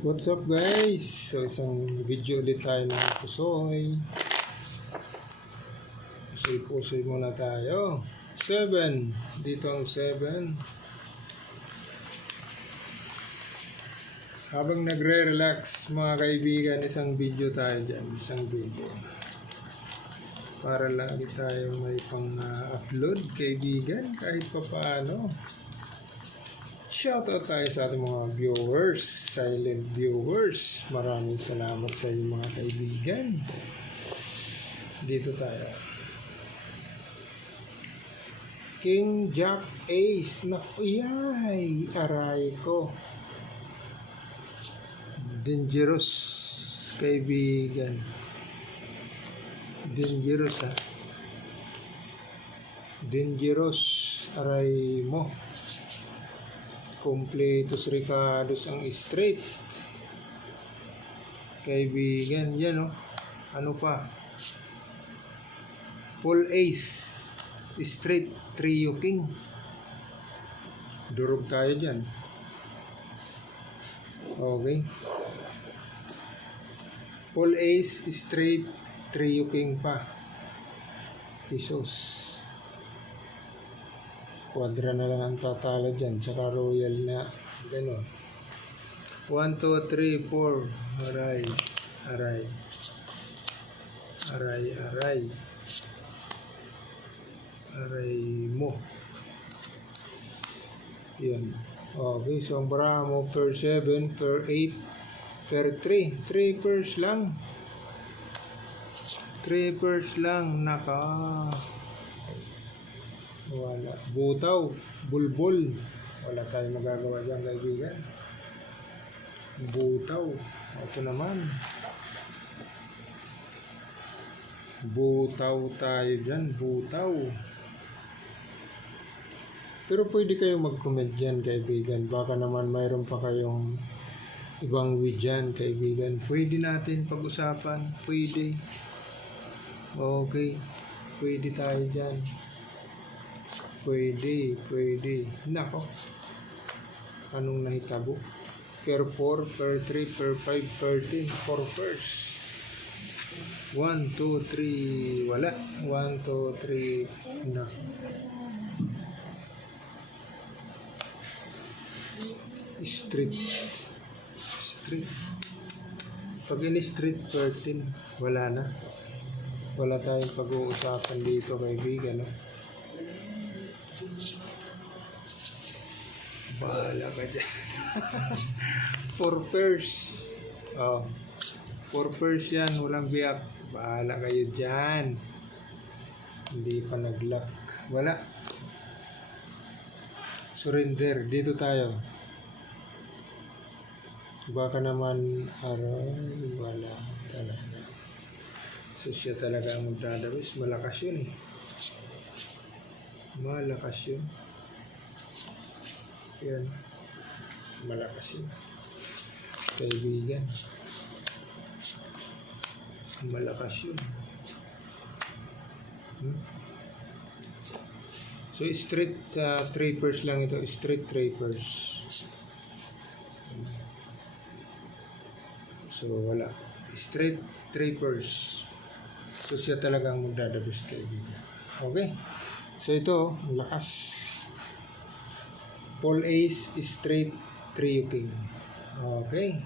What's up guys? So isang video ulit tayo ng pusoy. Pusoy muna tayo. 7. Dito ang 7. Habang nagre-relax mga kaibigan, isang video tayo dyan. Isang video. Para lagi tayo may pang-upload kaibigan kahit pa paano. Shoutout tayo sa ating mga viewers, silent viewers. Maraming salamat sa inyo mga kaibigan. Dito tayo. King Jack Ace. Naku, yay! Aray ko. Dangerous kaibigan. Dangerous ha. Dangerous. Aray mo. Completos Ricardos ang straight. Kaibigan, yan o. Ano pa? Full ace. Straight trio king. Durog tayo dyan. Okay. Full ace, straight trio king pa. Pesos. Quadra na lang ang tatalo dyan. Tsaka royal na. Ganon. 1, 2, 3, 4. Aray. Aray. Aray, aray. Aray mo. Yan. Okay. So, ang bara mo per 7, per 8, per 3. 3 pairs lang. 3 pairs lang. Naka. Wala. Butaw. Bulbul. Wala tayong magagawa dyan kaibigan. Butaw. Ito naman. Butaw tayo dyan. Butaw. Pero pwede kayong mag-comment dyan kaibigan. Baka naman mayroon pa kayong ibang way dyan kaibigan. Pwede natin pag-usapan. Pwede. Okay. Pwede tayo dyan. Pwede, pwede. Nako. Anong nahitabo? Per 4, per 3, per 5, per 10. 4 pairs. 1, 2, 3. Wala. 1, 2, 3. Na. Street. Street. Pag in-street, per 10. Wala na. Wala tayong pag-uusapan dito kaibigan. No? Bahala ka dyan. 4 pairs. Oh. 4 pairs yan. Walang biyak. Bahala kayo dyan. Hindi pa nag-lock. Wala. Surrender. Dito tayo. Baka naman aray. Wala. Talaga. So siya talaga ang magdadawis. Malakas yun eh. Malakas yun. Yan. Malakas yun. Kaibigan. Malakas yun. So, straight 3 pairs lang ito. Straight 3 pairs. So, wala. Straight 3 pairs. So, siya talagang magdadabis kaibigan. Okay. So, ito, lakas. Full ace, straight, trio king. Okay.